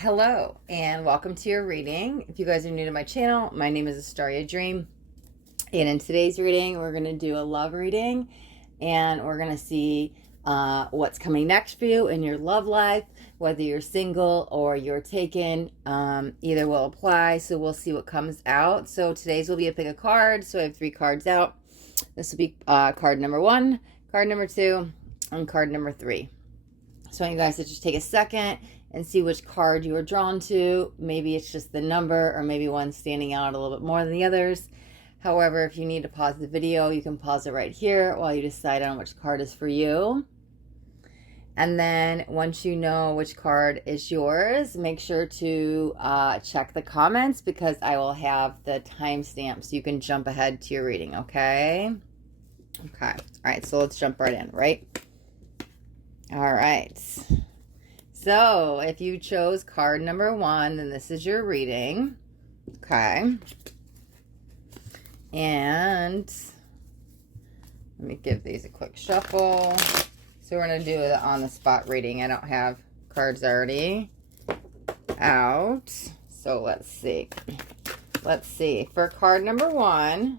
Hello and welcome to your reading. If you guys are new to my channel, my name is Astaria Dream, and in today's reading we're going to do a love reading, and we're going to see what's coming next for you in your love life, whether you're single or you're taken. Either will apply, so we'll see what comes out. So today's will be a pick a card, so I have 3 cards out. This will be card number 1, card number 2, and card number 3. So I want you guys to just take a second and see which card you are drawn to. Maybe it's just the number, or maybe one's standing out a little bit more than the others. However, if you need to pause the video, you can pause it right here while you decide on which card is for you. And then once you know which card is yours, make sure to check the comments, because I will have the timestamp so you can jump ahead to your reading, okay? Okay. All right, so let's jump right in, right? All right. So if you chose card number 1, then this is your reading. Okay. And let me give these a quick shuffle. So we're going to do the on-the-spot reading. I don't have cards already out. So let's see. Let's see. For card number 1,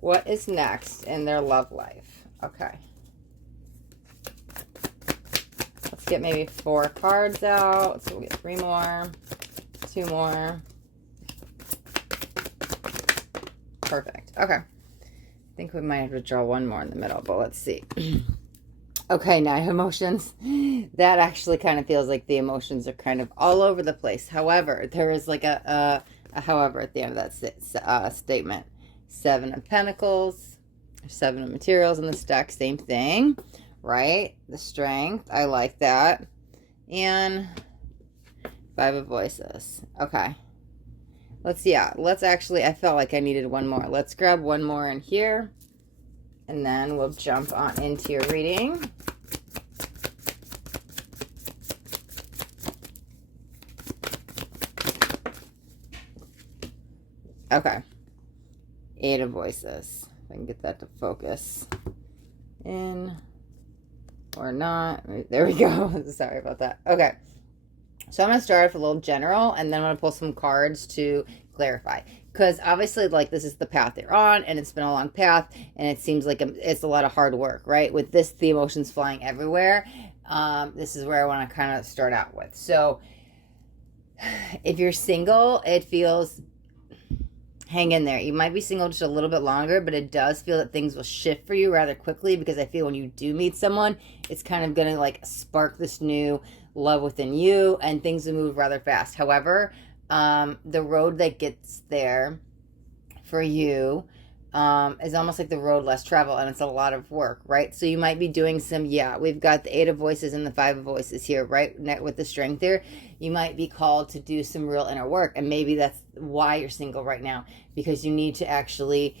what is next in their love life? Okay. Let's get maybe 4 cards out. So we'll get 3 more, 2 more. Perfect. Okay. I think we might have to draw 1 more in the middle, but let's see. Okay, now emotions. That actually kind of feels like the emotions are kind of all over the place. However, there is like a however at the end of that statement. 7 of Pentacles, 7 of Materials in this deck, same thing. Right? The Strength. I like that. And 5 of Voices. Okay. Let's actually, I felt like I needed 1 more. Let's grab 1 more in here. And then we'll jump on into your reading. Okay. 8 of Voices. If I can get that to focus in. Or not. There we go. Sorry about that. Okay. So I'm going to start off a little general, and then I'm going to pull some cards to clarify. Because obviously, like, this is the path they're on, and it's been a long path, and it seems like it's a lot of hard work, right? With this, the emotions flying everywhere. This is where I want to kind of start out with. So if you're single, it feels... hang in there. You might be single just a little bit longer, but it does feel that things will shift for you rather quickly, because I feel when you do meet someone, it's kind of going to like spark this new love within you, and things will move rather fast. However, the road that gets there for you is almost like the road less traveled, and it's a lot of work, right? So you might be doing some, we've got the 8 of Voices and the 5 of Voices here, right? With the Strength there, you might be called to do some real inner work, and maybe that's why you're single right now, because you need to actually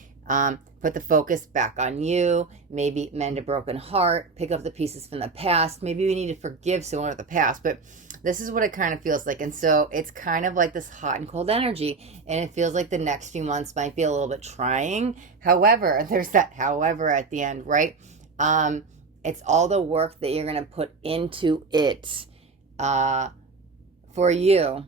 put the focus back on you, maybe mend a broken heart, pick up the pieces from the past. Maybe you need to forgive someone of the past, but this is what it kind of feels like. And so it's kind of like this hot and cold energy, and it feels like the next few months might be a little bit trying. However, there's that however at the end, right? It's all the work that you're going to put into it for you,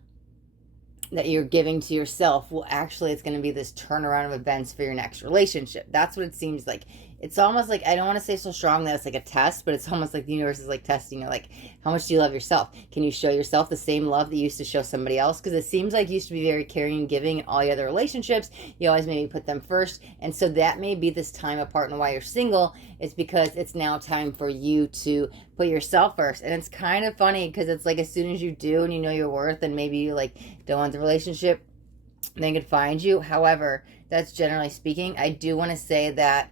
that you're giving to yourself. Well, actually, it's going to be this turnaround of events for your next relationship. That's what it seems like. It's almost like, I don't want to say so strong that it's like a test, but it's almost like the universe is like testing you. Like, how much do you love yourself? Can you show yourself the same love that you used to show somebody else? Because it seems like you used to be very caring and giving in all your other relationships. You always maybe put them first. And so that may be this time apart, and why you're single is because it's now time for you to put yourself first. And it's kind of funny, because it's like as soon as you do and you know your worth, and maybe you like don't want the relationship, they could find you. However, that's generally speaking. I do want to say that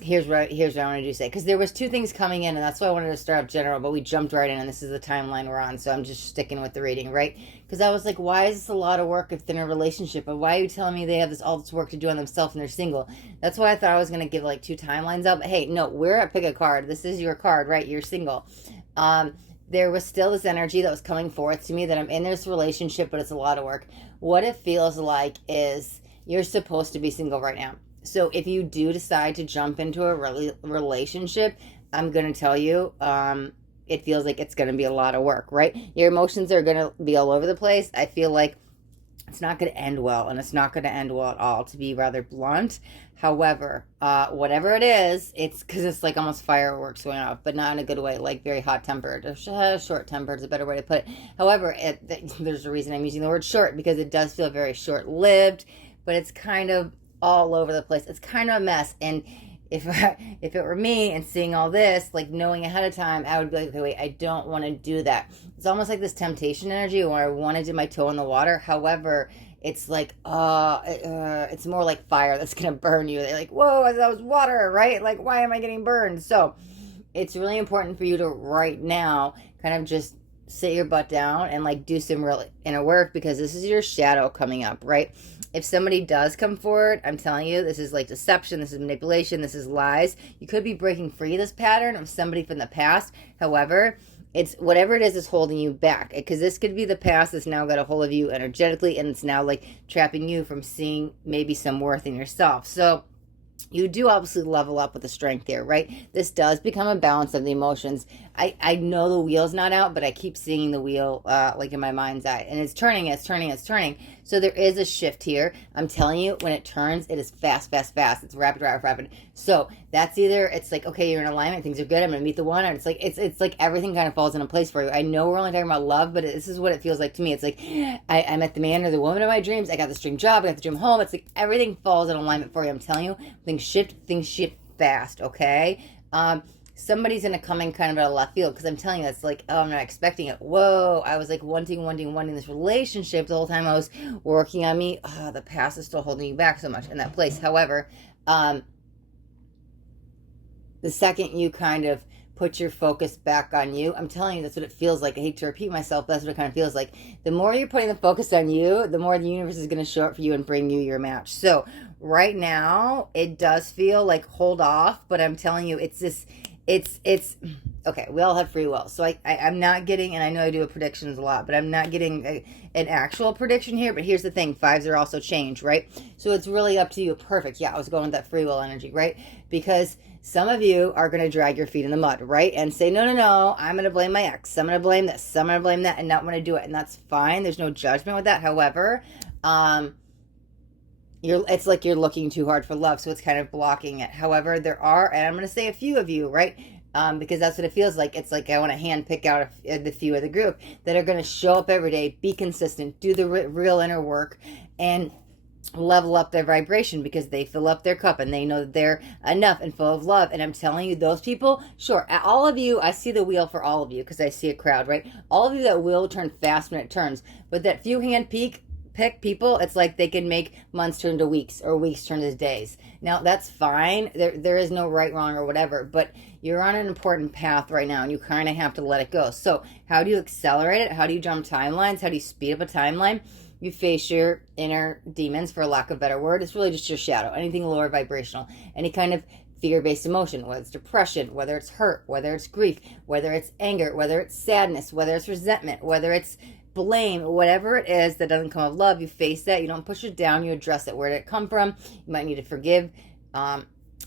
here's what I wanted to say, because there was 2 things coming in, and that's why I wanted to start off general, but we jumped right in, and this is the timeline we're on, so I'm just sticking with the reading, right? Because I was like, why is this a lot of work if they're in a relationship? And why are you telling me they have all this work to do on themselves and they're single? That's why I thought I was going to give like 2 timelines out, but hey, no, we're at pick a card. This is your card, right? You're single. There was still this energy that was coming forth to me that I'm in this relationship, but it's a lot of work. What it feels like is you're supposed to be single right now. So if you do decide to jump into a relationship, I'm going to tell you, it feels like it's going to be a lot of work, right? Your emotions are going to be all over the place. I feel like it's not going to end well, and it's not going to end well at all, to be rather blunt. However, whatever it is, it's because it's like almost fireworks going off, but not in a good way, like very hot-tempered. Short-tempered is a better way to put it. However, there's a reason I'm using the word short, because it does feel very short-lived, but it's kind of all over the place. It's kind of a mess, and if it were me and seeing all this, like knowing ahead of time, I would be like, okay, wait, I don't want to do that. It's almost like this temptation energy where I want to dip my toe in the water. However, it's like, it's more like fire that's going to burn you. They're like, whoa, that was water, right? Like, why am I getting burned? So it's really important for you to right now kind of just sit your butt down and like do some real inner work, because this is your shadow coming up, right? If somebody does come forward, I'm telling you, this is like deception, this is manipulation, this is lies. You could be breaking free of this pattern of somebody from the past. However, it's whatever it is that's holding you back, because this could be the past that's now got a hold of you energetically, and it's now like trapping you from seeing maybe some worth in yourself. So you do obviously level up with the strength here, right? This does become a balance of the emotions. I know the wheel's not out, but I keep seeing the wheel like in my mind's eye. And it's turning, it's turning, it's turning. So there is a shift here. I'm telling you, when it turns, it is fast, fast, fast. It's rapid, rapid, rapid. So that's either, it's like, okay, you're in alignment, things are good, I'm going to meet the one. And it's like everything kind of falls into place for you. I know we're only talking about love, but this is what it feels like to me. It's like, I met the man or the woman of my dreams. I got this dream job. I got the dream home. It's like everything falls in alignment for you. I'm telling you, things shift fast, okay? Somebody's going to come in kind of out of left field, because I'm telling you, it's like, oh, I'm not expecting it. Whoa, I was like wanting this relationship the whole time I was working on me. Oh, the past is still holding you back so much in that place. However, the second you kind of put your focus back on you, I'm telling you, that's what it feels like. I hate to repeat myself, but that's what it kind of feels like. The more you're putting the focus on you, the more the universe is going to show up for you and bring you your match. So right now, it does feel like hold off, but I'm telling you, it's this... It's okay. We all have free will, so I'm not getting, and I know I do predictions a lot, but I'm not getting an actual prediction here. But here's the thing: fives are also change, right? So it's really up to you. Perfect. Yeah, I was going with that free will energy, right? Because some of you are going to drag your feet in the mud, right? And say, no, I'm going to blame my ex. I'm going to blame this. I'm going to blame that, and not want to do it, and that's fine. There's no judgment with that. However, it's like you're looking too hard for love, so it's kind of blocking it. However, there are, and I'm going to say a few of you, right? Because that's what it feels like. It's like I want to hand pick out the few of the group that are going to show up every day, be consistent, do the real inner work, and level up their vibration, because they fill up their cup and they know that they're enough and full of love. And I'm telling you, those people, sure, all of you, I see the wheel for all of you because I see a crowd, right? All of you that will turn fast when it turns, but that few hand pick people, it's like they can make months turn to weeks or weeks turn to days. Now that's fine. There is no right, wrong, or whatever, but you're on an important path right now and you kind of have to let it go. So how do you accelerate it? How do you jump timelines? How do you speed up a timeline? You face your inner demons, for lack of a better word. It's really just your shadow, anything lower vibrational, any kind of fear-based emotion, whether it's depression, whether it's hurt, whether it's grief, whether it's anger, whether it's sadness, whether it's resentment, whether it's blame, whatever it is that doesn't come of love. You face that. You don't push it down. You address it. Where did it come from? You might need to forgive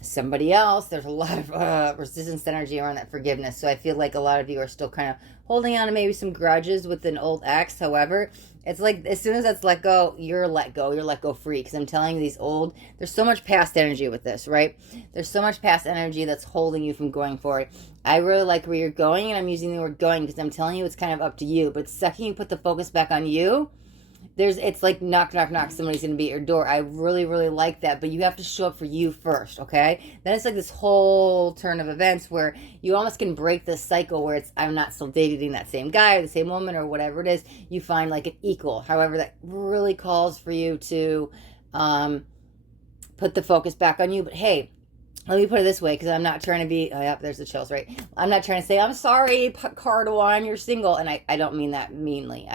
somebody else. There's a lot of resistance energy around that forgiveness. So I feel like a lot of you are still kind of holding on to maybe some grudges with an old ex. However, it's like as soon as that's let go, you're let go free. Because I'm telling you, there's so much past energy with this, right? There's so much past energy that's holding you from going forward. I really like where you're going, and I'm using the word going because I'm telling you it's kind of up to you. But the second you put the focus back on you, it's like knock, knock, knock, somebody's going to be at your door. I really, really like that. But you have to show up for you first, okay? Then it's like this whole turn of events where you almost can break this cycle where I'm not still dating that same guy or the same woman or whatever it is. You find like an equal. However, that really calls for you to put the focus back on you. But hey, let me put it this way, because I'm not trying to be, oh yeah, there's the chills, right? I'm not trying to say, I'm sorry, card one, you're single. And I don't mean that meanly.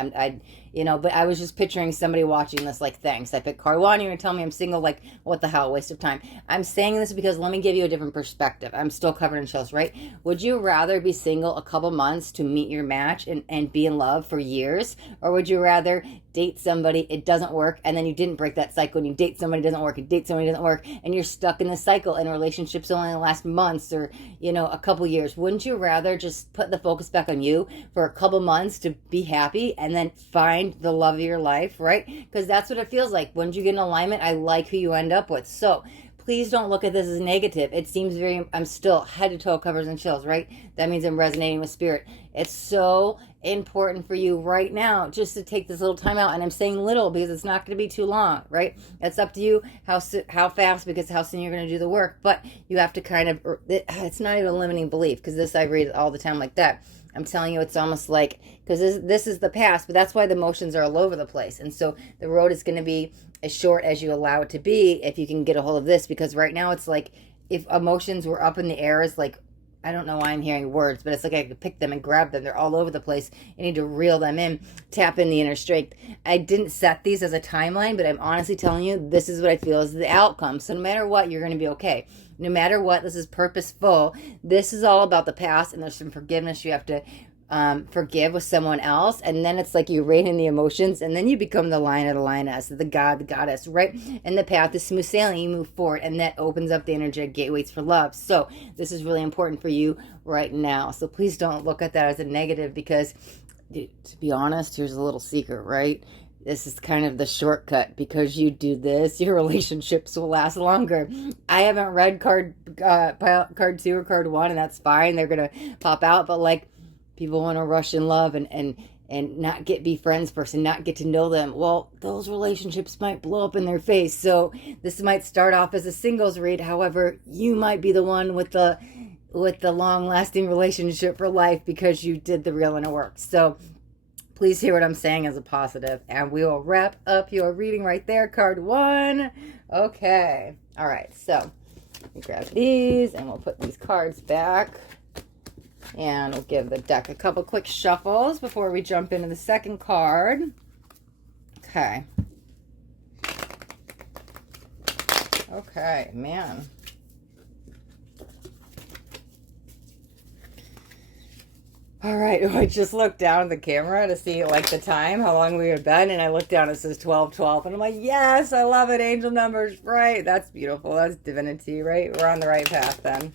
you know, but I was just picturing somebody watching this like, thanks, I picked card 1, you're gonna tell me I'm single, like, what the hell, waste of time. I'm saying this because let me give you a different perspective. I'm still covered in chills, right? Would you rather be single a couple months to meet your match and be in love for years? Or would you rather date somebody, it doesn't work, and then you didn't break that cycle, and you date somebody, doesn't work, you date somebody, doesn't work, and you're stuck in the cycle, and relationships only last months or, you know, a couple years? Wouldn't you rather just put the focus back on you for a couple months to be happy and then find the love of your life, right? Because that's what it feels like. Once you get in alignment, I like who you end up with. So please don't look at this as negative. It seems very, I'm still head to toe covers and chills, right? That means I'm resonating with spirit. It's so important for you right now just to take this little time out. And I'm saying little because it's not going to be too long, right? It's up to you how fast, because how soon you're going to do the work. But you have to kind of, it's not even a limiting belief, because this I read all the time like that. I'm telling you, it's almost like, because this is the past, but that's why the emotions are all over the place. And so the road is going to be as short as you allow it to be if you can get a hold of this, because right now it's like if emotions were up in the air, it's like, I don't know why I'm hearing words, but it's like I could pick them and grab them. They're all over the place. You need to reel them in, tap in the inner strength. I didn't set these as a timeline, but I'm honestly telling you, this is what I feel is the outcome. So no matter what, you're going to be okay. No matter what, this is purposeful. This is all about the past, and there's some forgiveness you have to forgive with someone else, and then it's like you rein in the emotions, and then you become the lion or the lioness, the god, the goddess, right? And the path is smooth sailing. You move forward, and that opens up the energetic gateways for love. So this is really important for you right now. So please don't look at that as a negative, because to be honest, here's a little secret, right? This is kind of the shortcut. Because you do this, your relationships will last longer. I haven't read card 2 or card 1, and that's fine. They're gonna pop out, but like, people want to rush in love and not be friends first and not get to know them. Well, those relationships might blow up in their face. So this might start off as a singles read. However, you might be the one with the long-lasting relationship for life, because you did the real inner work. So please hear what I'm saying as a positive, and we will wrap up your reading right there, card 1. Okay. All right. So we grab these, and we'll put these cards back. And we'll give the deck a couple quick shuffles before we jump into the second card. Okay. Okay, man. All right, I just looked down at the camera to see like the time, how long we had been, and I looked down, it says 12:12, and I'm like, yes, I love it, angel numbers, right? That's beautiful, that's divinity, right? We're on the right path then.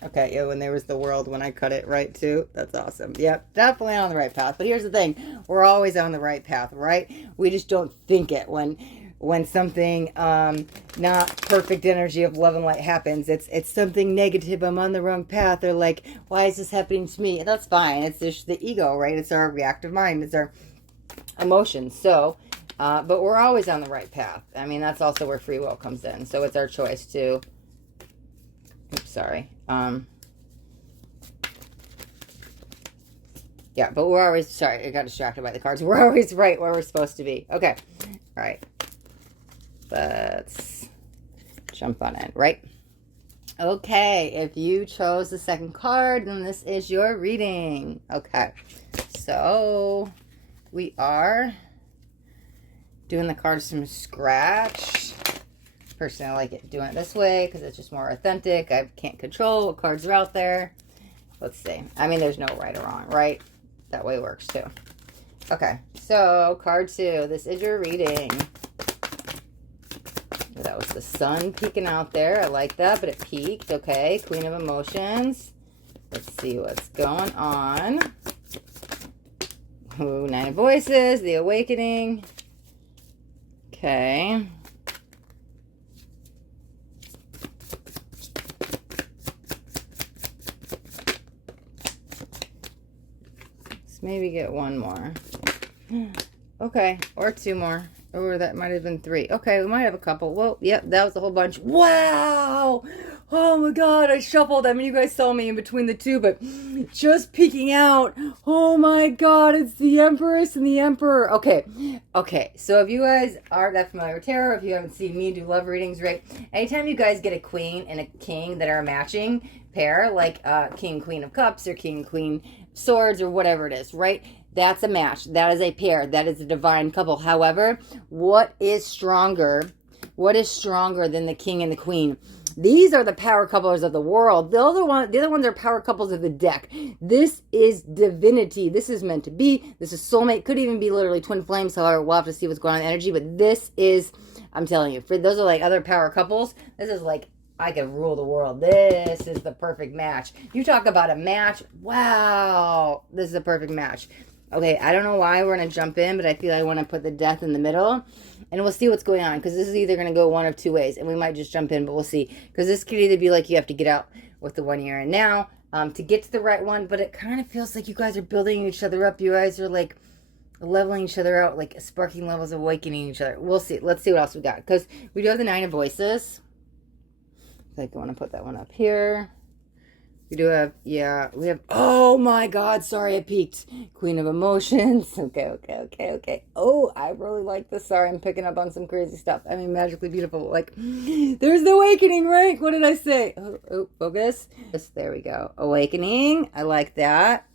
Okay, yeah, when there was the world, when I cut it right too. That's awesome. Yep, definitely on the right path. But here's the thing. We're always on the right path, right? We just don't think it. When something not perfect energy of love and light happens, it's something negative. I'm on the wrong path. Or like, why is this happening to me? That's fine. It's just the ego, right? It's our reactive mind. It's our emotions. So, but we're always on the right path. I mean, that's also where free will comes in. So it's our choice to... Oops, sorry. Yeah, but we're always... Sorry, I got distracted by the cards. We're always right where we're supposed to be. Okay. All right. Let's jump on in, right? Okay, if you chose the second card, then this is your reading. Okay, so we are doing the cards from scratch. Personally, I like it doing it this way because it's just more authentic. I can't control what cards are out there. Let's see. I mean, there's no right or wrong, right? That way works too. Okay, so card 2. This is your reading. That was the sun peeking out there. I like that, but it peaked. Okay, Queen of Emotions. Let's see what's going on. Ooh, 9 of Voices, the Awakening. Okay. Let's maybe get one more. Okay, or 2 more. Or that might have been 3. Okay, we might have a couple. Well, yep, that was a whole bunch. Wow! Oh my god, I shuffled. I mean, you guys saw me in between the 2, but just peeking out. Oh my god, it's the Empress and the Emperor. Okay, so if you guys aren't that familiar with tarot, if you haven't seen me do love readings, right? Anytime you guys get a queen and a king that are a matching pair, like King, Queen of Cups or King, Queen Swords or whatever it is, right? That's a match. That is a pair. That is a divine couple. However, what is stronger? What is stronger than the king and the queen? These are the power couples of the world. The other ones are power couples of the deck. This is divinity. This is meant to be. This is soulmate. Could even be literally twin flames. However, we'll have to see what's going on in the energy. But this is, I'm telling you, for those are like other power couples. This is like, I could rule the world. This is the perfect match. You talk about a match. Wow. This is a perfect match. Okay, I don't know why we're going to jump in, but I feel I want to put the death in the middle. And we'll see what's going on, because this is either going to go one of two ways. And we might just jump in, but we'll see. Because this could either be like you have to get out with the one you're in now to get to the right one. But it kind of feels like you guys are building each other up. You guys are like leveling each other out, like sparking levels, awakening each other. We'll see. Let's see what else we got. Because we do have the Nine of Voices. I think I want to put that one up here. We do have, yeah, we have, oh my God, sorry, I peeked. Queen of Emotions. Okay. Oh, I really like this. Sorry, I'm picking up on some crazy stuff. I mean, magically beautiful. Like, there's the awakening, right? What did I say? Oh, focus. Yes, there we go. Awakening. I like that.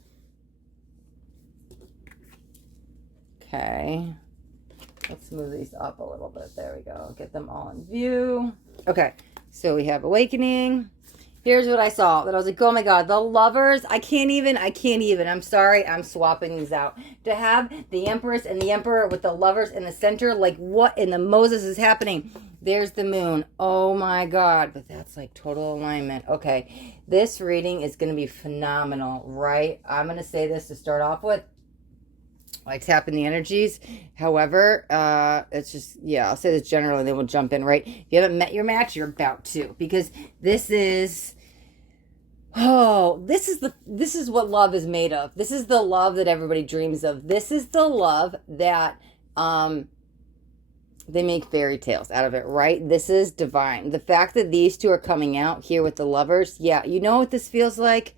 Okay. Let's move these up a little bit. There we go. Get them all in view. Okay. So we have awakening. Here's what I saw. That I was like, oh my God, the Lovers. I can't even. I'm sorry. I'm swapping these out. To have the Empress and the Emperor with the Lovers in the center. Like, what in the Moses is happening? There's the Moon. Oh my God. But that's like total alignment. Okay. This reading is going to be phenomenal, right? I'm going to say this to start off with. I tap in the energies. However, it's just, yeah, I'll say this generally, then we'll jump in, right? If you haven't met your match, you're about to. Because this is, this is what love is made of. This is the love that everybody dreams of. This is the love that they make fairy tales out of it, right? This is divine. The fact that these two are coming out here with the Lovers, yeah, you know what this feels like?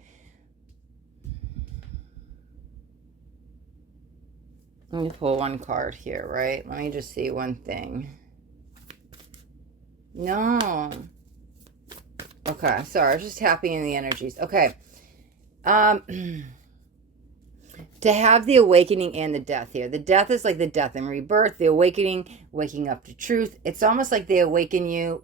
Let me pull one card here, right? Let me just see one thing. No. Okay, sorry. I was just tapping in the energies. Okay. To have the awakening and the death here. The death is like the death and rebirth. The awakening, waking up to truth. It's almost like they awaken you.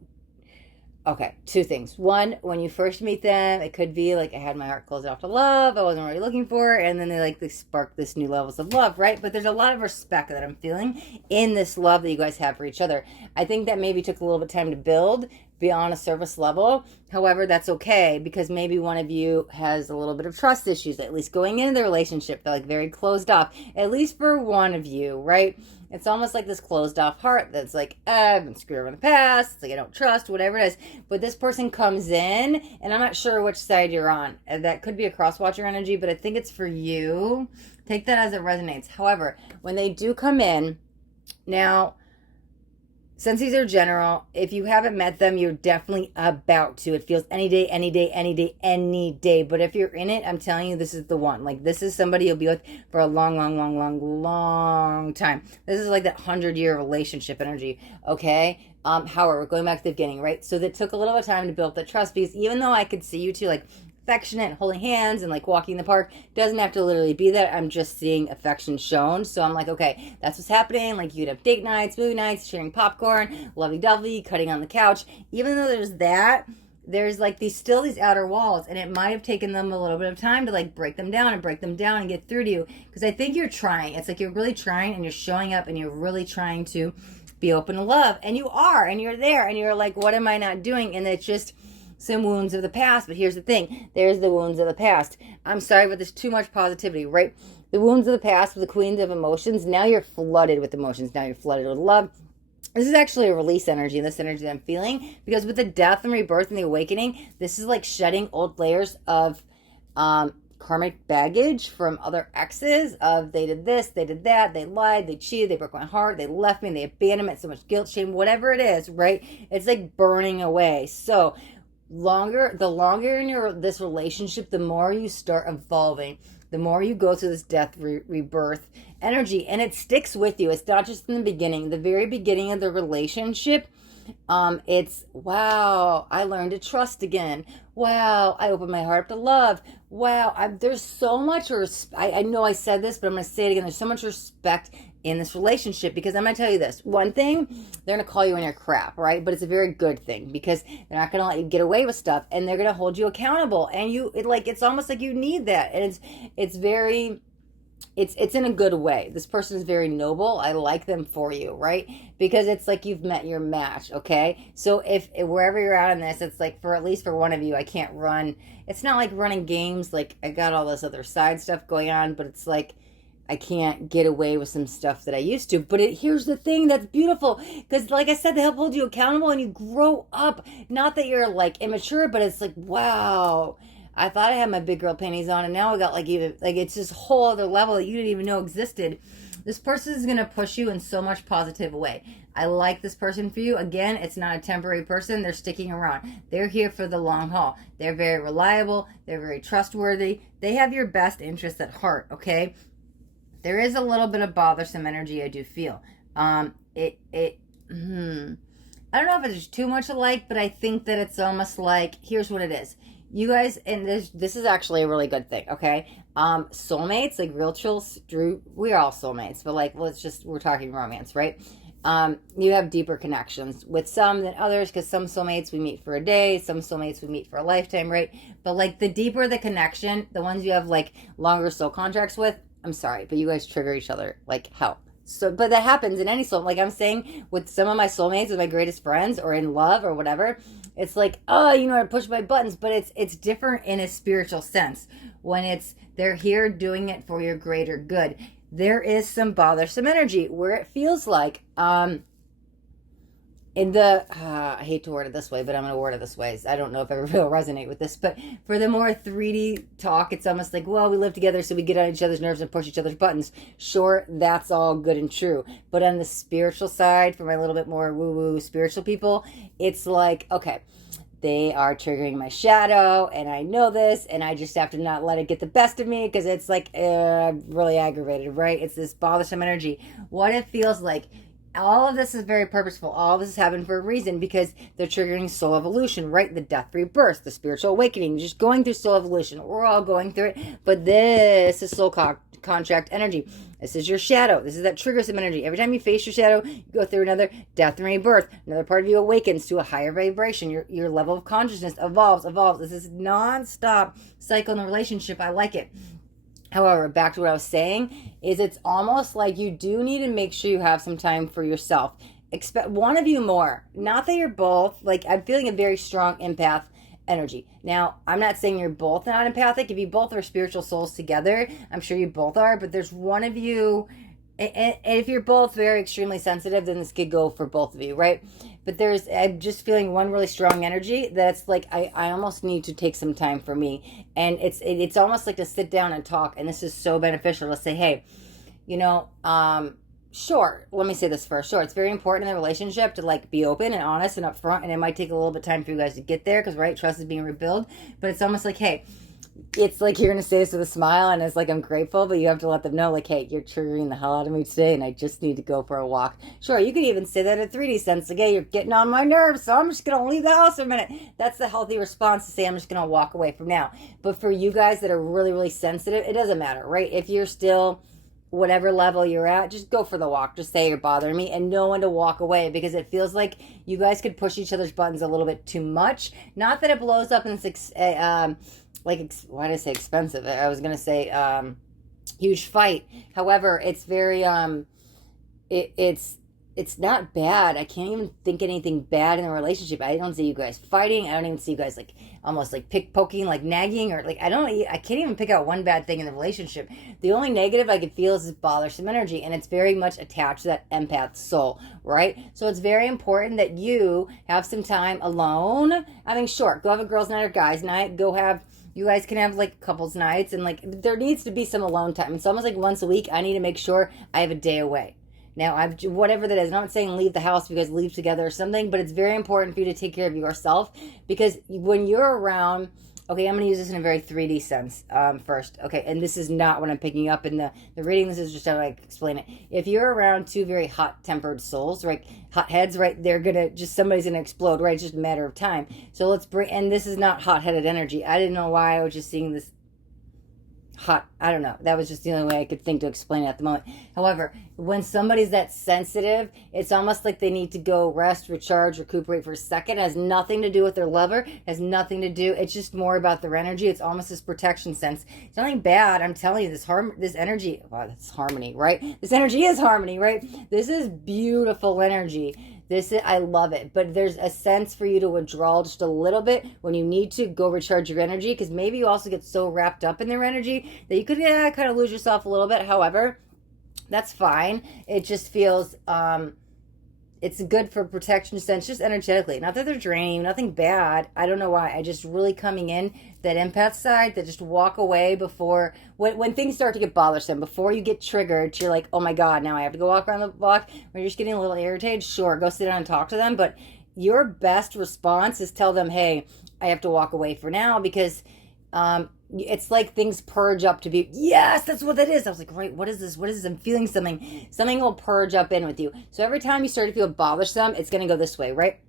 Okay, two things. One, when you first meet them, it could be like I had my heart closed off to love. I wasn't really looking for it. And then they spark this new levels of love, right? But there's a lot of respect that I'm feeling in this love that you guys have for each other. I think that maybe took a little bit of time to build beyond a surface level. However, that's okay, because maybe one of you has a little bit of trust issues, at least going into the relationship. They're like very closed off, at least for one of you, right? It's almost like this closed off heart that's like, I've been screwed over in the past. It's like, I don't trust, whatever it is. But this person comes in, and I'm not sure which side you're on. And that could be a cross-watcher energy, but I think it's for you. Take that as it resonates. However, when they do come in, now, since these are general, if you haven't met them, you're definitely about to. It feels any day. But if you're in it, I'm telling you, this is the one. Like, this is somebody you'll be with for a long time. This is like that 100-year relationship energy, okay? However, going back to the beginning, right? So that took a little bit of time to build up the trust, because even though I could see you two, like, affectionate, holding hands, and like walking in the park, doesn't have to literally be that. I'm just seeing affection shown. So I'm like, okay, that's what's happening. Like, you'd have date nights, movie nights, sharing popcorn, lovey-dovey, cutting on the couch. Even though there's that, there's like these outer walls, and it might have taken them a little bit of time to like break them down and get through to you, because I think you're trying. It's like you're really trying, and you're showing up, and you're really trying to be open to love, and you are, and you're there, and you're like, what am I not doing? And it's just some wounds of the past. But here's the thing, there's the wounds of the past. I'm sorry, but there's too much positivity, right? The wounds of the past with the Queens of Emotions. Now you're flooded with emotions. Now you're flooded with love. This is actually a release energy, and this energy that I'm feeling, because with the death and rebirth and the awakening, this is like shedding old layers of karmic baggage from other exes of they did this, they did that, they lied, they cheated, they broke my heart, they left me, they abandoned me, so much guilt, shame, whatever it is, right? It's like burning away. So the longer in this relationship, the more you start evolving, the more you go through this death rebirth energy, and it sticks with you. It's not just in the beginning, the very beginning of the relationship. It's, wow, I learned to trust again. wow, I opened my heart up to love. Wow, there's so much I know I said this, but I'm going to say it again. There's so much respect in this relationship, because I'm going to tell you this. One thing, they're going to call you on your crap, right? But it's a very good thing, because they're not going to let you get away with stuff, and they're going to hold you accountable. And it's almost like you need that. And it's very, it's in a good way. This person is very noble. I like them for you, right? Because it's like you've met your match, okay? So if wherever you're at in this, it's like, for at least for one of you, I can't run. It's not like running games. Like, I got all this other side stuff going on, but it's like I can't get away with some stuff that I used to. But here's the thing that's beautiful, because like I said, they help hold you accountable and you grow up. Not that you're like immature, but it's like, wow, I thought I had my big girl panties on, and now I got like it's this whole other level that you didn't even know existed. This person is going to push you in so much positive way. I like this person for you. Again, it's not a temporary person. They're sticking around. They're here for the long haul. They're very reliable. They're very trustworthy. They have your best interests at heart, okay? There is a little bit of bothersome energy, I do feel. I don't know if it's too much alike, but I think that it's almost like, here's what it is. You guys, and this is actually a really good thing, okay? Soulmates, like real chill, we're all soulmates, but like, we're talking romance, right? You have deeper connections with some than others, because some soulmates we meet for a day, some soulmates we meet for a lifetime, right? But like, the deeper the connection, the ones you have like longer soul contracts with, I'm sorry, but you guys trigger each other like hell. So, but that happens in any soul. Like I'm saying, with some of my soulmates, with my greatest friends, or in love, or whatever, it's like, oh, you know how to push my buttons. But it's different in a spiritual sense when they're here doing it for your greater good. There is some bothersome energy where it feels like, I hate to word it this way, but I'm going to word it this way. I don't know if everybody will resonate with this, but for the more 3D talk, it's almost like, well, we live together, so we get on each other's nerves and push each other's buttons. Sure, that's all good and true. But on the spiritual side, for my little bit more woo-woo spiritual people, it's like, okay, they are triggering my shadow, and I know this, and I just have to not let it get the best of me, because it's like, really aggravated, right? It's this bothersome energy. What it feels like, all of this is very purposeful. All of this is happening for a reason, because they're triggering soul evolution, right? The death, rebirth, the spiritual awakening, just going through soul evolution. We're all going through it, but this is soul contract energy. This is your shadow. This is that trigger some energy. Every time you face your shadow, you go through another death and rebirth. Another part of you awakens to a higher vibration. Your level of consciousness evolves. This is non-stop cycle in a relationship. I like it. However, back to what I was saying, is it's almost like you do need to make sure you have some time for yourself. Expect one of you more. Not that you're both, like, I'm feeling a very strong empath energy. Now, I'm not saying you're both not empathic. If you both are spiritual souls together, I'm sure you both are, but there's one of you, and if you're both very extremely sensitive, then this could go for both of you, right? But I'm just feeling one really strong energy that's like, I almost need to take some time for me. And it's almost like to sit down and talk. And this is so beneficial to say, hey, sure, let me say this first. Sure, it's very important in the relationship to like be open and honest and upfront. And it might take a little bit of time for you guys to get there, because, right, trust is being rebuilt. But it's almost like, hey, it's like you're going to say this with a smile, and it's like, I'm grateful, but you have to let them know, like, hey, you're triggering the hell out of me today, and I just need to go for a walk. Sure, you could even say that in 3D sense, like, hey, you're getting on my nerves, so I'm just going to leave the house for a minute. That's the healthy response, to say, I'm just going to walk away from now. But for you guys that are really, really sensitive, it doesn't matter, right? If you're still whatever level you're at, just go for the walk. Just say, you're bothering me, and know when to walk away, because it feels like you guys could push each other's buttons a little bit too much. Not that it blows up in why did I say expensive? I was going to say huge fight. However, it's very, it's not bad. I can't even think anything bad in the relationship. I don't see you guys fighting. I don't even see you guys like almost like pickpoking, like nagging, or like, I can't even pick out one bad thing in the relationship. The only negative I could feel is this bothersome energy, and it's very much attached to that empath soul, right? So it's very important that you have some time alone. I mean, sure, go have a girls' night or guys' night. You guys can have like couples nights, and like there needs to be some alone time. It's almost like once a week I need to make sure I have a day away. Now, whatever that is, I'm not saying leave the house, you guys leave together or something, but it's very important for you to take care of yourself, because when you're around Okay, I'm going to use this in a very 3D sense first. Okay, and this is not what I'm picking up in the reading. This is just how I explain it. If you're around two very hot-tempered souls, right, hot heads, right, they're going to, just somebody's going to explode, right? It's just a matter of time. So let's bring, and this is not hot-headed energy. I didn't know why I was just seeing this hot, I don't know, that was just the only way I could think to explain it at the moment. However, when somebody's that sensitive, it's almost like they need to go rest, recharge, recuperate for a second. It has nothing to do with their lover. It has nothing to do, it's just more about their energy. It's almost this protection sense. It's nothing bad. I'm telling you, this energy, wow, that's harmony, right? This energy is harmony, right? This is beautiful energy. I love it. But there's a sense for you to withdraw just a little bit when you need to go recharge your energy, because maybe you also get so wrapped up in their energy that you could kind of lose yourself a little bit. However, that's fine. It just feels it's good for protection sense, just energetically. Not that they're draining, nothing bad. I don't know why. I just really coming in that empath side, that just walk away before, when things start to get bothersome, before you get triggered, you're like, oh my God, now I have to go walk around the block. When you're just getting a little irritated, sure, go sit down and talk to them. But your best response is tell them, hey, I have to walk away for now, because it's like things purge up to be, yes, that's what that is. I was like, right, what is this? What is this? I'm feeling something. Something will purge up in with you. So every time you start to feel bothersome, it's going to go this way, right?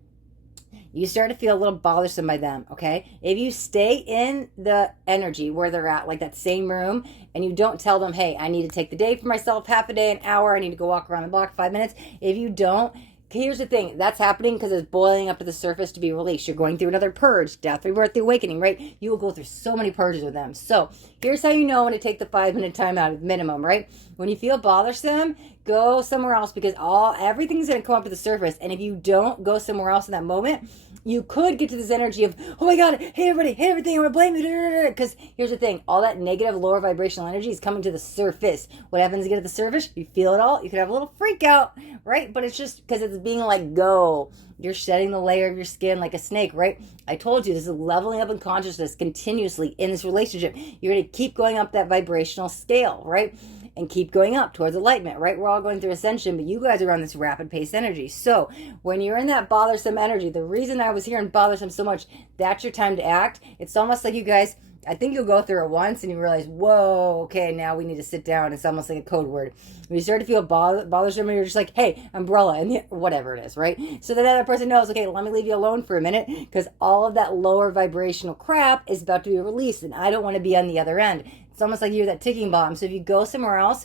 You start to feel a little bothersome by them, okay? If you stay in the energy where they're at, like that same room, and you don't tell them, hey, I need to take the day for myself, half a day, an hour, I need to go walk around the block 5 minutes. If you don't, here's the thing, that's happening because it's boiling up to the surface to be released. You're going through another purge, death, rebirth, the awakening, right? You will go through so many purges with them. So here's how you know when to take the 5-minute time out of minimum, right? When you feel bothersome, go somewhere else, because everything's going to come up to the surface. And if you don't go somewhere else in that moment, you could get to this energy of, oh my God, hey everybody, hey everything, I want to blame you. Because here's the thing, all that negative, lower vibrational energy is coming to the surface. What happens to get to the surface? You feel it all. You could have a little freak out, right? But it's just because it's being let go. You're shedding the layer of your skin like a snake, right? I told you, this is leveling up in consciousness continuously in this relationship. You're going to keep going up that vibrational scale, right? And keep going up towards enlightenment, right? We're all going through ascension, but you guys are on this rapid pace energy. So when you're in that bothersome energy, the reason I was hearing bothersome so much, that's your time to act. It's almost like you guys, I think you'll go through it once and you realize, whoa, okay, now we need to sit down. It's almost like a code word. When you start to feel bothersome, you're just like, hey, umbrella, and whatever it is, right? So that other person knows, okay, let me leave you alone for a minute, because all of that lower vibrational crap is about to be released, and I don't want to be on the other end. It's almost like you're that ticking bomb. So if you go somewhere else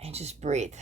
and just breathe,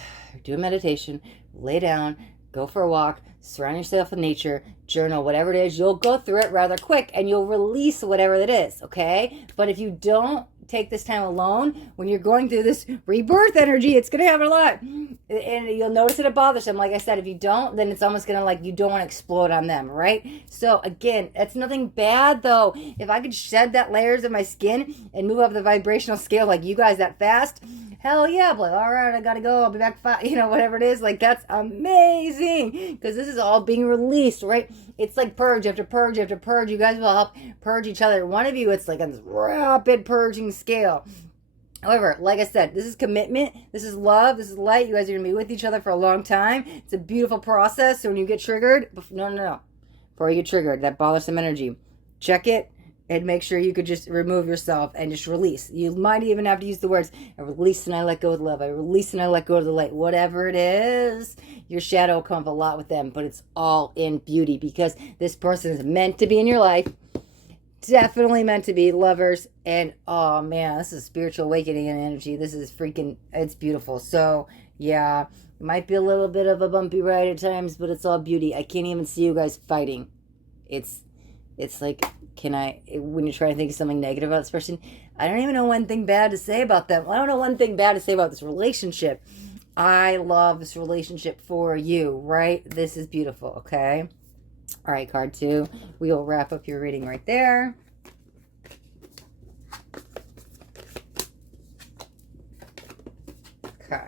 do a meditation, lay down, go for a walk, surround yourself with nature, journal, whatever it is, you'll go through it rather quick and you'll release whatever it is, okay? But if you don't take this time alone, when you're going through this rebirth energy, it's going to happen a lot. And you'll notice it bothers them. Like I said, if you don't, then it's almost going to, like, you don't want to explode on them, right? So again, that's nothing bad though. If I could shed that layers of my skin and move up the vibrational scale like you guys that fast, hell yeah, but all right, I gotta go, I'll be back, whatever it is, like, that's amazing, because this is all being released, right? It's like purge after purge after purge. You guys will help purge each other. One of you, it's like a rapid purging scale. However, like I said, this is commitment, this is love, this is light. You guys are going to be with each other for a long time. It's a beautiful process. So when you get triggered, no. Before you get triggered, that bothersome energy, check it and make sure you could just remove yourself and just release. You might even have to use the words, I release and I let go of love. I release and I let go of the light. Whatever it is, your shadow will come up a lot with them, but it's all in beauty, because this person is meant to be in your life. Definitely meant to be lovers. And oh man, this is spiritual awakening and energy. This is freaking, it's beautiful. So yeah, it might be a little bit of a bumpy ride at times, but it's all beauty. I can't even see you guys fighting. It's like, when you're trying to think of something negative about this person, I don't even know one thing bad to say about them. I don't know one thing bad to say about this relationship. I love this relationship for you, right? This is beautiful, okay? All right, card 2. We will wrap up your reading right there. Okay.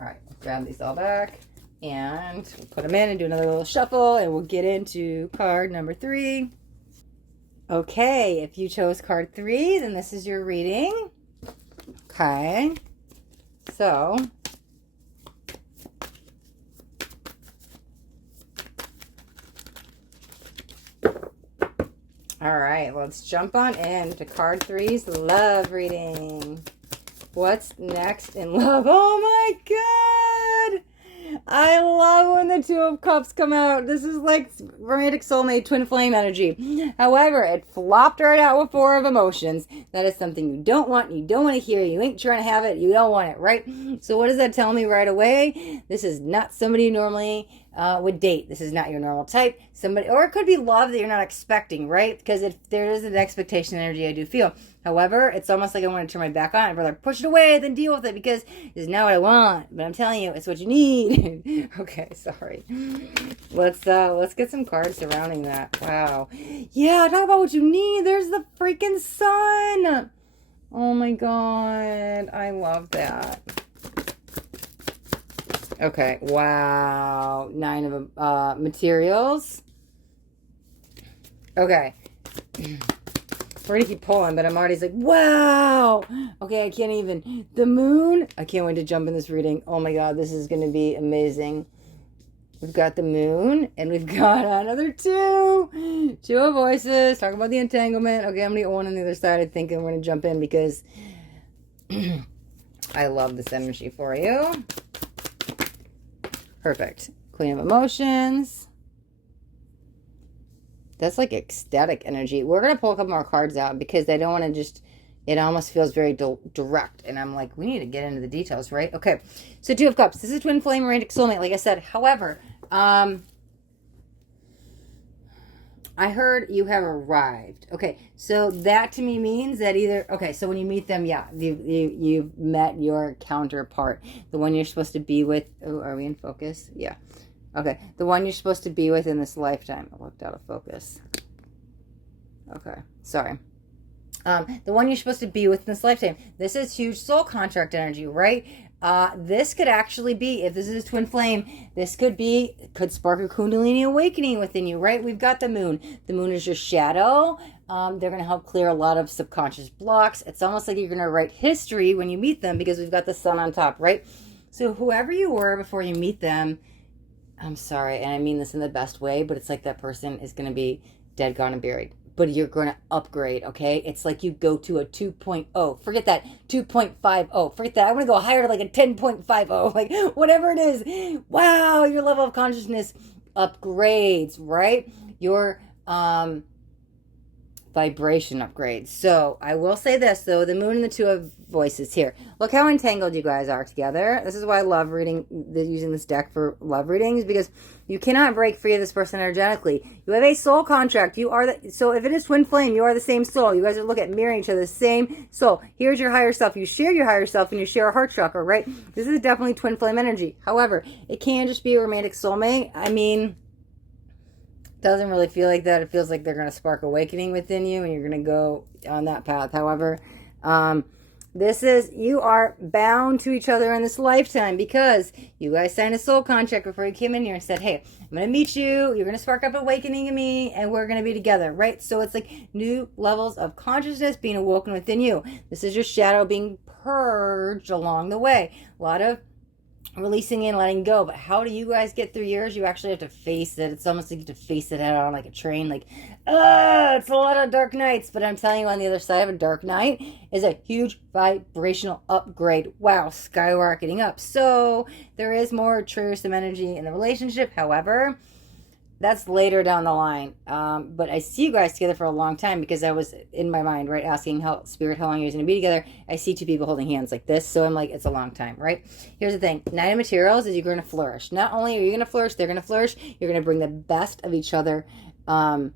All right. Grab these all back and we'll put them in and do another little shuffle, and we'll get into card number 3. Okay. If you chose card 3, then this is your reading. Okay. So All right, let's jump on into card 3's love reading. What's next in love? Oh my God! I love when the Two of Cups come out. This is like romantic soulmate twin flame energy. However, it flopped right out with Four of Emotions. That is something you don't want. You don't want to hear. You ain't trying to have it. You don't want it, right? So what does that tell me right away? This is not somebody you normally would date. This is not your normal type. Somebody, or it could be love that you're not expecting, right? Because if there is an expectation energy, I do feel. However, it's almost like I want to turn my back on it. I'd rather push it away than deal with it because it's not what I want. But I'm telling you, it's what you need. Okay, sorry. Let's get some cards surrounding that. Wow. Yeah, talk about what you need. There's the freaking sun. Oh my God. I love that. Okay, wow. 9 of materials. Okay. We're going to keep pulling, but I'm already like, wow. Okay, I can't even. The moon. I can't wait to jump in this reading. Oh my God, this is going to be amazing. We've got the moon, and we've got another 2. 2 of voices. Talk about the entanglement. Okay, I'm going to get one on the other side. I think I'm going to jump in because I love this energy for you. Perfect. Queen of Emotions. That's like ecstatic energy. We're going to pull a couple more cards out because I don't want to just, it almost feels very direct. And I'm like, we need to get into the details, right? Okay. So 2 of Cups. This is twin flame romantic soulmate, like I said. However, I heard you have arrived. Okay. So that to me means that either, okay, so when you meet them, yeah, you've met your counterpart. The one you're supposed to be with. Oh, are we in focus? Yeah. Okay, the one you're supposed to be with in this lifetime. I looked out of focus. Okay, sorry. The one you're supposed to be with in this lifetime. This is huge soul contract energy, right? This could actually be, if this is a twin flame, this could spark a Kundalini awakening within you, right? We've got the moon. The moon is your shadow. They're going to help clear a lot of subconscious blocks. It's almost like you're going to write history when you meet them because we've got the sun on top, right? So whoever you were before you meet them, I'm sorry, and I mean this in the best way, but it's like that person is going to be dead, gone, and buried. But you're going to upgrade, okay? It's like you go to a 2.0. Forget that. 2.50. Forget that. I want to go higher to like a 10.50. Like, whatever it is. Wow, your level of consciousness upgrades, right? Your vibration upgrades. So I will say this, though. The moon and the 2 of voices here. Look how entangled you guys are together. This is why I love using this deck for love readings, because you cannot break free of this person energetically. You have a soul contract. So if it is twin flame, you are the same soul. You guys are looking at mirroring each other, the same soul. Here's your higher self. You share your higher self and you share a heart chakra, right? This is definitely twin flame energy. However, it can just be a romantic soulmate. I mean, doesn't really feel like that. It feels like they're going to spark awakening within you and you're going to go on that path. However, you are bound to each other in this lifetime because you guys signed a soul contract before you came in here and said, hey, I'm going to meet you. You're going to spark up awakening in me and we're going to be together, right? So it's like new levels of consciousness being awoken within you. This is your shadow being purged along the way. A lot of releasing and letting go. But how do you guys get through yours? You actually have to face it. It's almost like you have to face it head on like a train. Like, it's a lot of dark nights. But I'm telling you, on the other side of a dark night is a huge vibrational upgrade. Wow, skyrocketing up. So there is more truism energy in the relationship. However, that's later down the line. But I see you guys together for a long time because I was in my mind, right, asking Spirit how long you're going to be together. I see 2 people holding hands like this. So I'm like, it's a long time, right? Here's the thing. 9 of materials is you're going to flourish. Not only are you going to flourish, they're going to flourish. You're going to bring the best of each other, the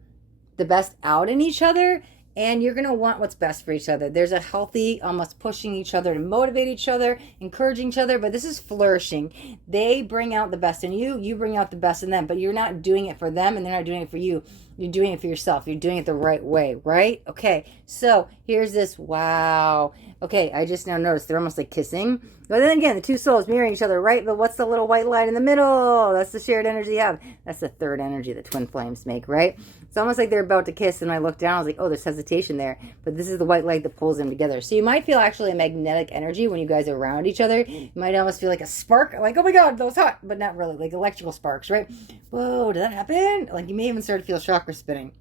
best out in each other. And you're going to want what's best for each other. There's a healthy, almost pushing each other to motivate each other, encouraging each other. But this is flourishing. They bring out the best in you. You bring out the best in them. But you're not doing it for them and they're not doing it for you. You're doing it for yourself. You're doing it the right way, right? Okay, so here's this. Wow. Okay, I just now noticed they're almost like kissing. But then again, the 2 souls mirroring each other, right? But what's the little white light in the middle? That's the shared energy you have. That's the third energy that twin flames make, right? It's almost like they're about to kiss, and I look down, I was like, oh, there's hesitation there. But this is the white light that pulls them together. So you might feel actually a magnetic energy when you guys are around each other. You might almost feel like a spark, like, oh my God, that was hot. But not really, like electrical sparks, right? Whoa, did that happen? Like you may even start to feel chakra spinning.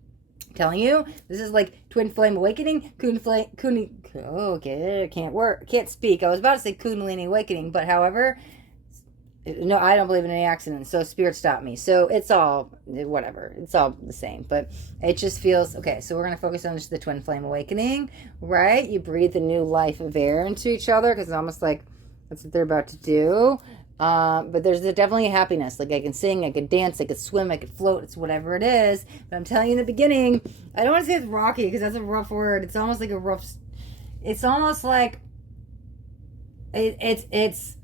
Telling you, this is like twin flame awakening, okay, can't speak. I was about to say kundalini awakening, but however, no, I don't believe in any accidents, so spirit stopped me. So it's all, whatever, it's all the same, but it just feels, okay, so we're going to focus on just the twin flame awakening, right? You breathe the new life of air into each other, because it's almost like that's what they're about to do. But there's definitely a happiness. Like I can sing, I could dance, I could swim, I could float. It's whatever it is. But I'm telling you in the beginning, I don't want to say it's rocky because that's a rough word. It's almost like a rough. It's almost like it's.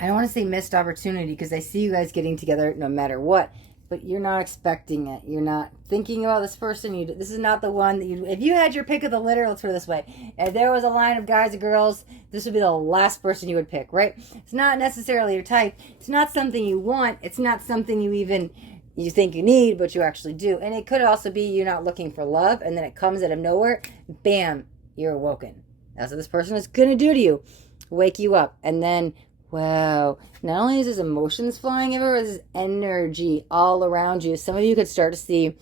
I don't want to say missed opportunity because I see you guys getting together no matter what. But you're not expecting it. You're not thinking about this person. This is not the one that you. If you had your pick of the litter, let's put it this way: if there was a line of guys and girls, this would be the last person you would pick, right? It's not necessarily your type. It's not something you want. It's not something you think you need, but you actually do. And it could also be you're not looking for love, and then it comes out of nowhere. Bam, you're awoken. That's what this person is gonna do to you: wake you up, and then. Wow. Not only is this emotions flying everywhere, there's energy all around you. Some of you could start to see,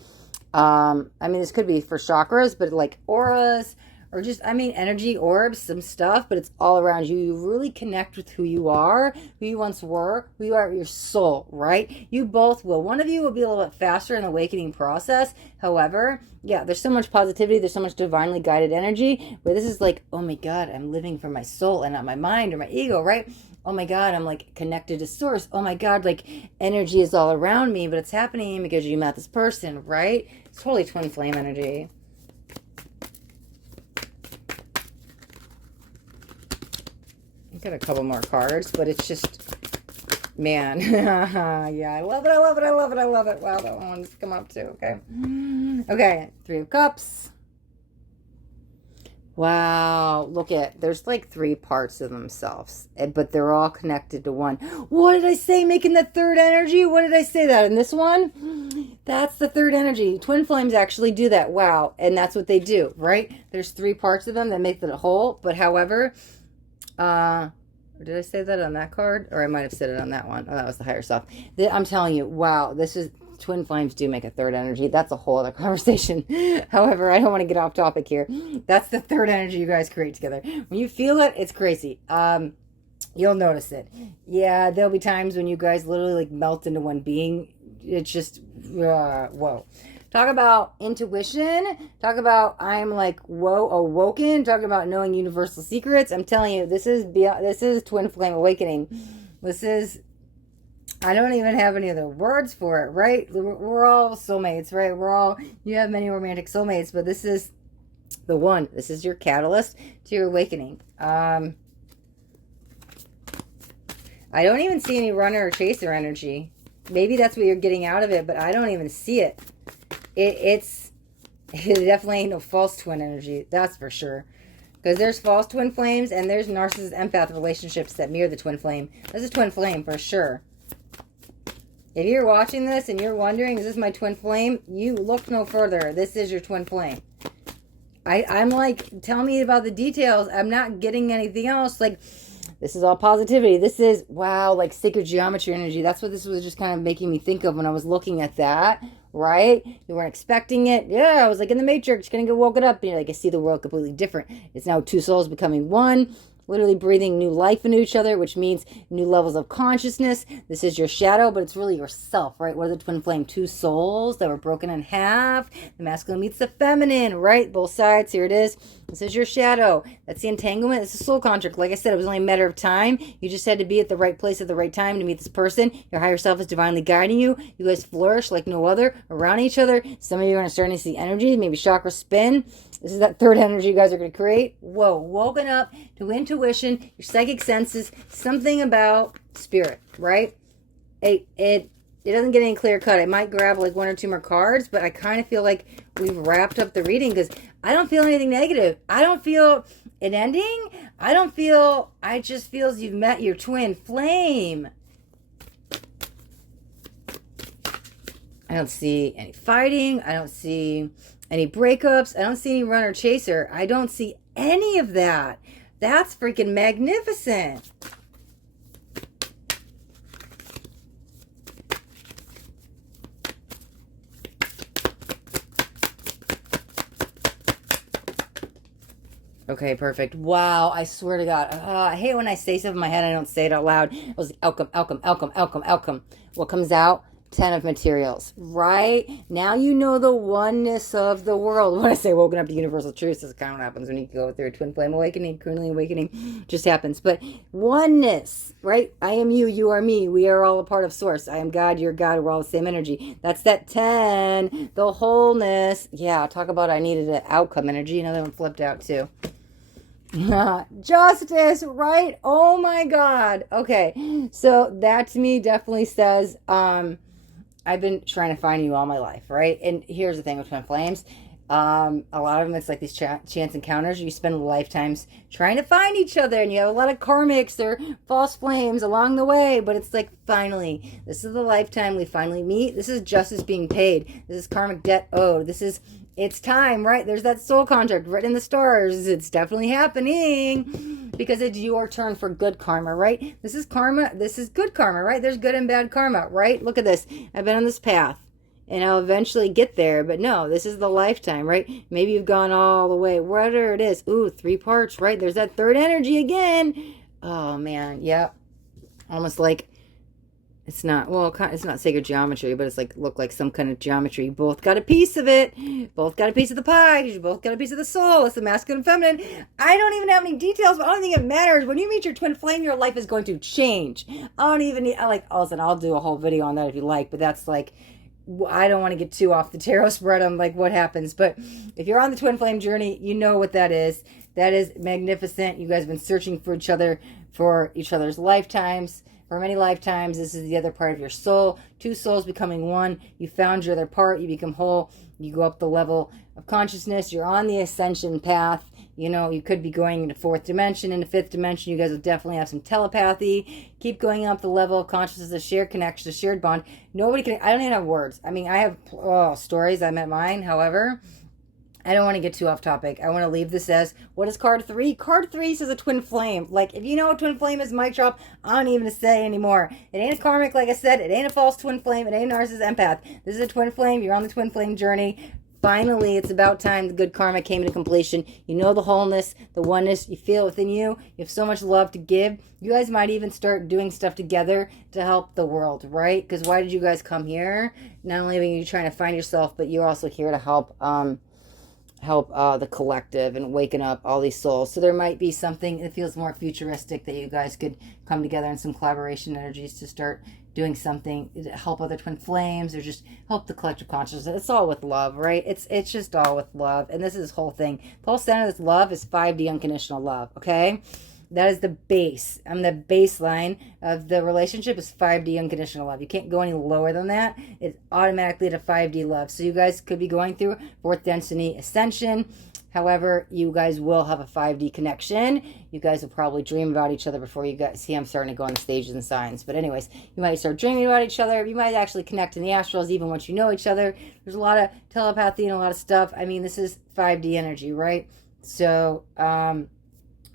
this could be for chakras, but like auras or just, energy orbs, some stuff, but it's all around you. You really connect with who you are, who you once were, who you are, your soul, right? You both will. One of you will be a little bit faster in the awakening process. However, yeah, there's so much positivity. There's so much divinely guided energy where this is like, oh my God, I'm living for my soul and not my mind or my ego, right? Oh my God, I'm like connected to source. Oh my God, like energy is all around me, but it's happening because you met this person, right? It's totally twin flame energy. I've got a couple more cards, but it's just, man. Yeah, I love it. Wow, that one's come up too. Okay. Okay, Three of Cups. Wow, look at, there's like three parts of themselves, but they're all connected to one. What did I say? Making the third energy? What did I say that in this one? That's the third energy. Twin flames actually do that. Wow. And that's what they do, right? There's three parts of them that make the whole, but however, did I say that on that card? Or I might have said it on that one. Oh, that was the higher self. I'm telling you, wow, this is, twin flames do make a third energy. That's a whole other conversation. However, I don't want to get off topic here. That's the third energy you guys create together. When you feel it, it's crazy. You'll notice it. Yeah, there'll be times when you guys literally like melt into one being. It's just, whoa. Talk about intuition. Talk about I'm like, whoa, awoken. Talk about knowing universal secrets. I'm telling you, this is twin flame awakening. This is, I don't even have any other words for it, right? We're all soulmates, right? You have many romantic soulmates, but this is the one. This is your catalyst to your awakening. I don't even see any runner or chaser energy. Maybe that's what you're getting out of it, but I don't even see it. It definitely ain't no false twin energy. That's for sure. Because there's false twin flames and there's narcissist empath relationships that mirror the twin flame. This is twin flame for sure. If you're watching this and you're wondering, is this my twin flame? You look no further. This is your twin flame. I'm like, tell me about the details. I'm not getting anything else. Like, this is all positivity. This is, wow, like sacred geometry energy. That's what this was just kind of making me think of when I was looking at that, right? You weren't expecting it. Yeah, I was like in the Matrix, gonna get woken up. And you're like, I see the world completely different. It's now two souls becoming one. Literally breathing new life into each other, which means new levels of consciousness. This is your shadow, but it's really yourself, right? What are the twin flame? Two souls that were broken in half. The masculine meets the feminine, right? Both sides. Here it is. This is your shadow. That's the entanglement. It's a soul contract. Like I said, it was only a matter of time. You just had to be at the right place at the right time to meet this person. Your higher self is divinely guiding you. You guys flourish like no other around each other. Some of you are going to start to see energy, maybe chakra spin. This is that third energy you guys are going to create. Whoa, woken up to intuition, your psychic senses, something about spirit, right? It doesn't get any clear cut. I might grab like one or two more cards, but I kind of feel like we've wrapped up the reading because I don't feel anything negative. I don't feel an ending. I just feel you've met your twin flame. I don't see any fighting. I don't see any breakups. I don't see any runner chaser. I don't see any of that. That's freaking magnificent. Okay, perfect. Wow, I swear to God. I hate when I say stuff in my head and I don't say it out loud. I was like, outcome, outcome, outcome, outcome, outcome. What comes out? 10 of materials. Right? Now you know the oneness of the world. When I say woken up to universal truths, this kind of what happens when you go through a twin flame awakening, Kundalini awakening. Just happens. But oneness, right? I am you, you are me. We are all a part of source. I am God, you're God. We're all the same energy. That's that 10. The wholeness. Yeah, talk about I needed an outcome energy. Another one flipped out too. Justice, right? Oh my God. Okay. So that to me definitely says, I've been trying to find you all my life, right? And here's the thing with twin flames. A lot of them, it's like these chance encounters. You spend lifetimes trying to find each other, and you have a lot of karmics or false flames along the way. But it's like, finally, this is the lifetime we finally meet. This is justice being paid. This is karmic debt owed. It's time, right? There's that soul contract written in the stars. It's definitely happening because it's your turn for good karma, right? This is karma. This is good karma, right? There's good and bad karma, right? Look at this. I've been on this path and I'll eventually get there, but no, this is the lifetime, right? Maybe you've gone all the way, whatever it is. Ooh, 3 parts, right? There's that third energy again. Oh man, yeah. Almost like it's not, well, it's not sacred geometry, but it's like, look like some kind of geometry. You both got a piece of it. Both got a piece of the pie. You both got a piece of the soul. It's the masculine and feminine. I don't even have any details, but I don't think it matters. When you meet your twin flame, your life is going to change. I don't even need, listen, I'll do a whole video on that if you like, but that's like, I don't want to get too off the tarot spread on like what happens. But if you're on the twin flame journey, you know what that is. That is magnificent. You guys have been searching for each other's lifetimes. For many lifetimes, this is the other part of your soul. 2 souls becoming one. You found your other part. You become whole. You go up the level of consciousness. You're on the ascension path. You know, you could be going into 4th dimension, into 5th dimension. You guys will definitely have some telepathy. Keep going up the level of consciousness, a shared connection, a shared bond. I don't even have words. I mean, I have stories. I met mine. However, I don't want to get too off topic. I want to leave this as, what is card 3? Card 3 says a twin flame. Like, if you know what twin flame is, mic drop, I don't even say anymore. It ain't a karmic, like I said. It ain't a false twin flame. It ain't a narcissist empath. This is a twin flame. You're on the twin flame journey. Finally, it's about time the good karma came to completion. You know the wholeness, the oneness. You feel it within you. You have so much love to give. You guys might even start doing stuff together to help the world, right? Because why did you guys come here? Not only are you trying to find yourself, but you're also here to help the collective and waking up all these souls. So there might be something that feels more futuristic that you guys could come together in some collaboration energies to start doing something to help other twin flames or just help the collective consciousness. It's all with love, right? It's just all with love. And this is this whole thing. The whole center of this love is 5D unconditional love, okay? That is the base. The baseline of the relationship is 5D unconditional love. You can't go any lower than that. It's automatically at a 5D love. So you guys could be going through 4th density ascension. However, you guys will have a 5D connection. You guys will probably dream about each other before you guys see I'm starting to go on the stages and signs. But anyways, you might start dreaming about each other. You might actually connect in the astrals even once you know each other. There's a lot of telepathy and a lot of stuff. I mean, this is 5D energy, right? So, I'm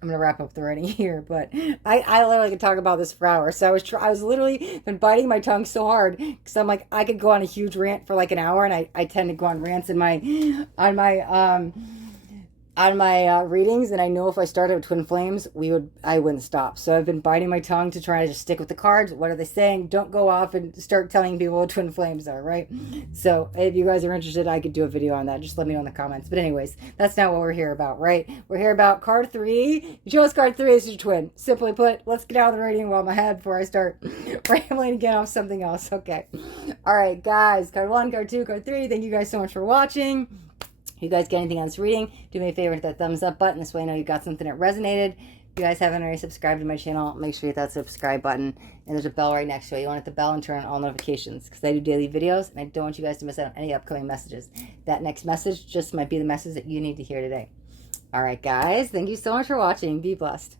going to wrap up the writing here, but I literally could talk about this for hours. So I was literally been biting my tongue so hard because I'm like, I could go on a huge rant for like an hour, and I tend to go on rants on my readings, and I know if I started with twin flames, I wouldn't stop. So I've been biting my tongue to try to just stick with the cards. What are they saying? Don't go off and start telling people what twin flames are, right? So if you guys are interested, I could do a video on that. Just let me know in the comments. But anyways, that's not what we're here about, right? We're here about card 3. You chose card 3 as your twin. Simply put, let's get out of the reading while my head before I start rambling again off something else. Okay. All right, guys. Card 1, card 2, card 3. Thank you guys so much for watching. If you guys get anything on this reading, do me a favor, hit that thumbs up button. This way I know you got something that resonated. If you guys haven't already subscribed to my channel, make sure you hit that subscribe button. And there's a bell right next to it. You want to hit the bell and turn on all notifications because I do daily videos and I don't want you guys to miss out on any upcoming messages. That next message just might be the message that you need to hear today. All right, guys. Thank you so much for watching. Be blessed.